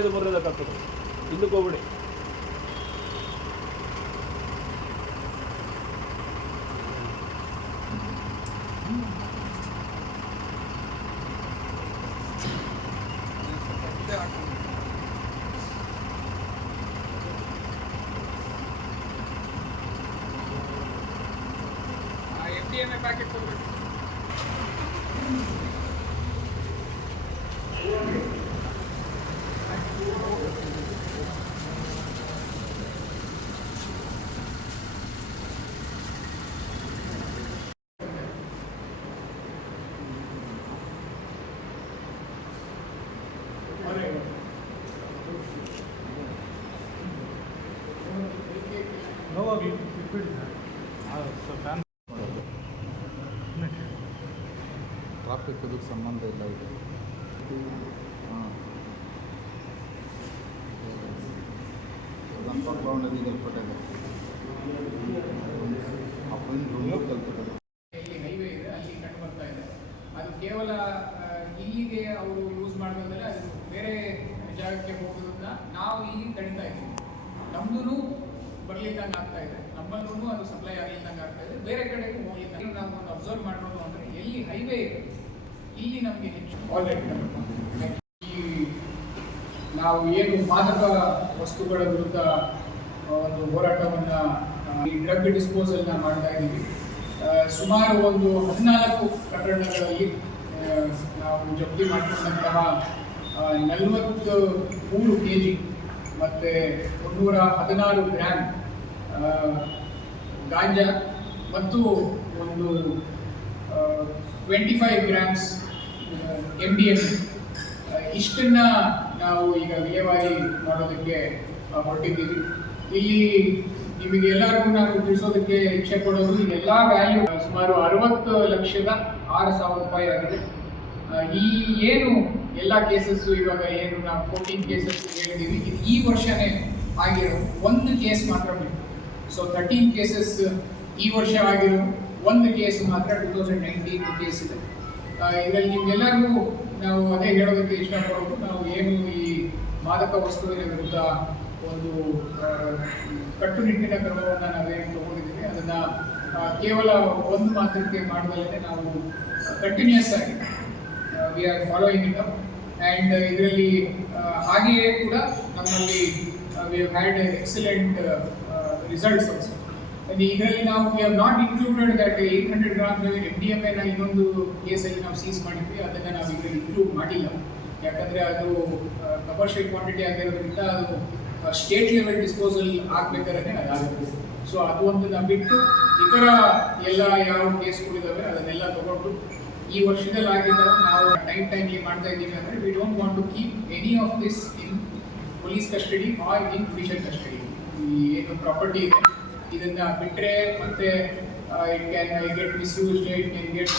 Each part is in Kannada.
ಇದು ಬರೋದಕ್ಕಾಗ್ತದೆ ಇನ್ನು ಹೋಗ್ಬಿಡಿ. ಎಫ್ ಡಿ ಎಂ ಪ್ಯಾಕೆಟ್ ಕೊಡ್ಬೇಕು ಟ್ರಾಫಿಕ್ ಇದಕ್ಕೆ ಸಂಬಂಧ ಇಲ್ಲ ಇದು ಹಾಂ ಅದನ್ನು ಪಕ್ಕ ನದಿ ಕಲ್ಪಟ್ಟಿದೆ ಅಪ್ಪನ ಇಲ್ಲಿ ಹೈವೇ ಇದೆ. ಅಲ್ಲಿ ಕಂಡು ಬರ್ತಾ ಇದೆ ಅದು ಕೇವಲ ಇಲ್ಲಿಗೆ ಅವರು ಯೂಸ್ ಮಾಡೋದಂದ್ರೆ ಅದು ಬೇರೆ ಜಾಗಕ್ಕೆ ಹೋಗೋದ್ರಿಂದ ನಾವು ಇಲ್ಲಿ ಕಡಿತಾ ಇದ್ದೀವಿ. ನಮ್ದು ಬರ್ಲಿದ್ದಂಗೆ ಆಗ್ತಾ ಇದೆ. ನಮ್ಮಲ್ಲೂ ಅದು ಸಪ್ಲೈ ಆಗ್ಲಿದ್ದಂಗೆ ಆಗ್ತಾ ಇದೆ. ಬೇರೆ ಕಡೆಗೂ ಹೋಗ್ಲಿದ್ದಂಗೆ ನಾವು ಒಂದು ಅಬ್ಸರ್ವ್ ಮಾಡೋದು ಅಂದ್ರೆ ಎಲ್ಲಿ ಹೈವೇ ಇದೆ, ಇಲ್ಲಿ ನಮಗೆ ಹೆಚ್ಚು ಈ ನಾವು ಏನು ಮಾದಕ ವಸ್ತುಗಳ ವಿರುದ್ಧ ಒಂದು ಹೋರಾಟವನ್ನ ಈ ಡ್ರಗ್ ಡಿಸ್ಪೋಸಲ್ನ ಮಾಡ್ತಾ ಇದ್ದೀವಿ. ಸುಮಾರು ಒಂದು ಹದಿನಾಲ್ಕು ಪ್ರಕರಣಗಳಲ್ಲಿ ನಾವು ಜಪ್ತಿ ಮಾಡಿಕೊಂಡಂತಹ ನಲವತ್ತು ಮೂರು ಕೆ ಜಿ ಮತ್ತು ಮುನ್ನೂರ ಹದಿನಾರು ಗ್ರಾಮ್ ಗಾಂಜಾ ಮತ್ತು ಒಂದು twenty five grams M D M ಇಷ್ಟನ್ನ ನಾವು ಈಗ ವಿಲೇವಾರಿ ಮಾಡೋದಕ್ಕೆ ಹೊರಟಿದ್ದೀವಿ. ಇಲ್ಲಿ ನಿಮಗೆ ಎಲ್ಲರಿಗೂ ನಾನು ತಿಳಿಸೋದಕ್ಕೆ ಇಚ್ಛೆ ಕೊಡೋದು ಇದೆಲ್ಲ ವ್ಯಾಲ್ಯೂ ಸುಮಾರು ಅರವತ್ತು ಲಕ್ಷದ ಆರು ಸಾವಿರ ರೂಪಾಯಿ ಆಗಿದೆ. ಈ ಏನು ಎಲ್ಲ ಕೇಸಸ್ ಇವಾಗ ಏನು ನಾವು ಫೋರ್ಟೀನ್ ಕೇಸಸ್ ಹೇಳಿದ್ದೀವಿ. ಈ ವರ್ಷನೇ ಆಗಿರೋ ಒಂದು ಕೇಸ್ ಮಾತ್ರ ಬಿಟ್ಟು ಸೊ ತರ್ಟೀನ್ ಕೇಸಸ್ ಈ ವರ್ಷ ಆಗಿರೋ ಒಂದು ಕೇಸ್ ಮಾತ್ರ ಟೂ ತೌಸಂಡ್ ನೈನ್ಟೀನ್ ಕೇಸ್ ಇದೆ. ಇದರಲ್ಲಿ ನಿಮ್ಗೆಲ್ಲರಿಗೂ ನಾವು ಅದೇ ಹೇಳೋದಕ್ಕೆ ಇಷ್ಟಪಡೋದು, ನಾವು ಏನು ಈ ಮಾದಕ ವಸ್ತುವಿನ ವಿರುದ್ಧ ಒಂದು ಕಟ್ಟುನಿಟ್ಟಿನ ಕ್ರಮವನ್ನು ನಾವೇನು ತಗೊಂಡಿದ್ದೀವಿ, ಅದನ್ನು ಕೇವಲ ಒಂದು ಮಾತ್ರಕ್ಕೆ ಮಾಡದಲ್ಲದೆ ನಾವು ಕಂಟಿನ್ಯೂಸ್ ಆಗಿ we are following it up and ಇದರಲ್ಲಿ ಹಾಗೆಯೇ ಕೂಡ ನಮ್ಮಲ್ಲಿ we had excellent results also ಇದರಲ್ಲಿ ನಾವು we have not included that eight hundred grams M D M ಎನ ಇನ್ನೊಂದು ಕೇಸಲ್ಲಿ ನಾವು ಸೀಸ್ ಮಾಡಿದ್ವಿ. ಅದನ್ನು ನಾವು ಇದರಲ್ಲಿ ಇನ್ಕ್ಲೂಡ್ ಮಾಡಿಲ್ಲ. ಯಾಕಂದರೆ ಅದು ಕಮರ್ಷಿಯಲ್ ಕ್ವಾಂಟಿಟಿ ಆಗಿರೋದ್ರಿಂದ ಅದು ಸ್ಟೇಟ್ ಲೆವೆಲ್ ಡಿಸ್ಪೋಸಲ್ ಆಗಬೇಕಾದ್ರೆ ಅದಾಗುತ್ತೆ. ಸೊ ಅದು ಒಂದನ್ನ ಬಿಟ್ಟು ಇತರ ಎಲ್ಲ ಯಾವ ಕೇಸ್ಗಳಿದಾವೆ ಅದನ್ನೆಲ್ಲ ತಗೊಂಡು ಈ ವರ್ಷದಲ್ಲಿ ಆಗಿದ್ದಾವೆ ನಾವು ಟೈಮ್ ಟೈಮ್ಲಿ ಮಾಡ್ತಾ ಇದ್ದೀವಿ ಅಂದರೆ we don't want to keep any of this in police custody or in judicial custody ಈ ಏನು ಪ್ರಾಪರ್ಟಿ ಇದೆ. ಇದನ್ನ ಬಿಟ್ಟರೆ ಮತ್ತೆ it can get misused it can get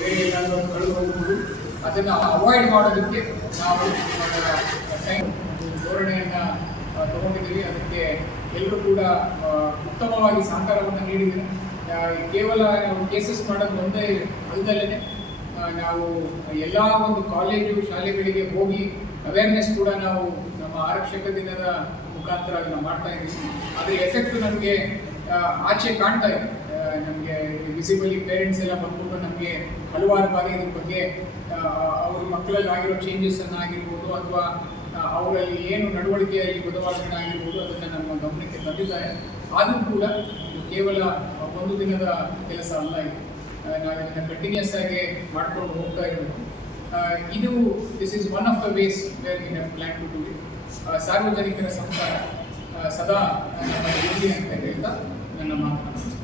ಬೇರೆ ಏನಾದರೂ ಕಳೆದು ಹೋಗ್ಬೋದು ಅದನ್ನು ಅವಾಯ್ಡ್ ಮಾಡೋದಕ್ಕೆ ನಾವು ಧೋರಣೆಯನ್ನು ತಗೊಂಡಿದ್ದೀವಿ. ಅದಕ್ಕೆ ಎಲ್ಲರೂ ಕೂಡ ಉತ್ತಮವಾಗಿ ಸಹಕಾರವನ್ನು ನೀಡಿದ್ದಾರೆ ಕೇವಲ ನಾವು ಕೇಸಸ್ ಮಾಡೋದು ಒಂದೇ ಅಲ್ಲದಲ್ಲೇ ನಾವು ಎಲ್ಲ ಒಂದು ಕಾಲೇಜು ಶಾಲೆಗಳಿಗೆ ಹೋಗಿ ಅವೇರ್ನೆಸ್ ಕೂಡ ನಾವು ನಮ್ಮ ಆರಕ್ಷಕ ದಿನದ ಮುಖಾಂತರ ಅದನ್ನ ಮಾಡ್ತಾ ಇದ್ದೀವಿ. ಅದ್ರ ಎಫೆಕ್ಟ್ ನಮಗೆ ಆಚೆ ಕಾಣ್ತಾ ಇದೆ. ನಮಗೆ ವಿಸಿಬಲಿ ಪೇರೆಂಟ್ಸ್ ಎಲ್ಲ ಬಂದ್ಬಿಟ್ಟು ನಮಗೆ ಹಲವಾರು ಬಾರಿ ಇದ್ರ ಬಗ್ಗೆ ಅವ್ರ ಮಕ್ಕಳಲ್ಲಿ ಆಗಿರೋ ಚೇಂಜಸ್ ಅನ್ನ ಆಗಿರ್ಬೋದು ಅಥವಾ ಅವರಲ್ಲಿ ಏನು ನಡವಳಿಕೆಯಲ್ಲಿ ಬದಲಾವಣೆ ಆಗಿರ್ಬೋದು ಅದನ್ನು ನಮ್ಮ ಗಮನಕ್ಕೆ ತಂದಿದ್ದಾರೆ. ಆದರೂ ಕೂಡ ಕೇವಲ ಒಂದು ದಿನದ ಕೆಲಸ ಅಲ್ಲ ಇದು. ನಾವು ಇದನ್ನು ಕಂಟಿನ್ಯೂಸ್ ಆಗಿ ಮಾಡ್ಕೊಂಡು ಹೋಗ್ತಾ ಇರಬೇಕು. ಇದು this is one of the ways wherein plan to do it ಸಾರ್ವಜನಿಕರ ಸಂಸಾರ ಸದಾ ನಮ್ಮ ಅಂತ ಹೇಳ್ತಾ ನನ್ನ ಮಾತನ್ನು